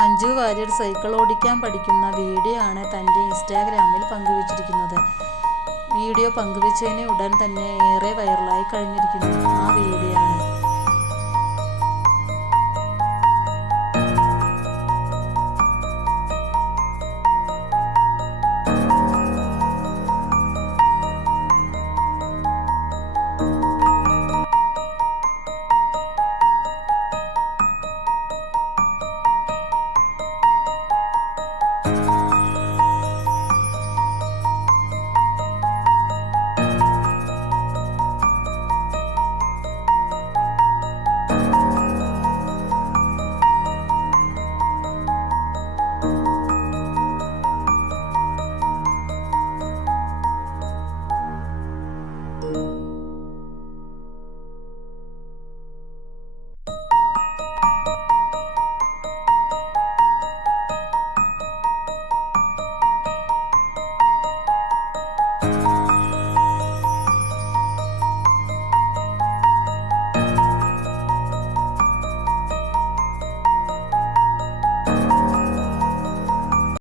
Manju Warrier cycle ഓടിക്കാൻ പഠിക്കുന്ന video ആണ് തന്റെ ഇൻസ്റ്റാഗ്രാമിൽ പങ്കുവച്ചിരിക്കുന്നത്. വീഡിയോ പങ്കുവച്ചതിന് ഉടൻ തന്നെ ഏറെ വൈറലായി കഴിഞ്ഞിരിക്കുന്നു. ആ വീഡിയോ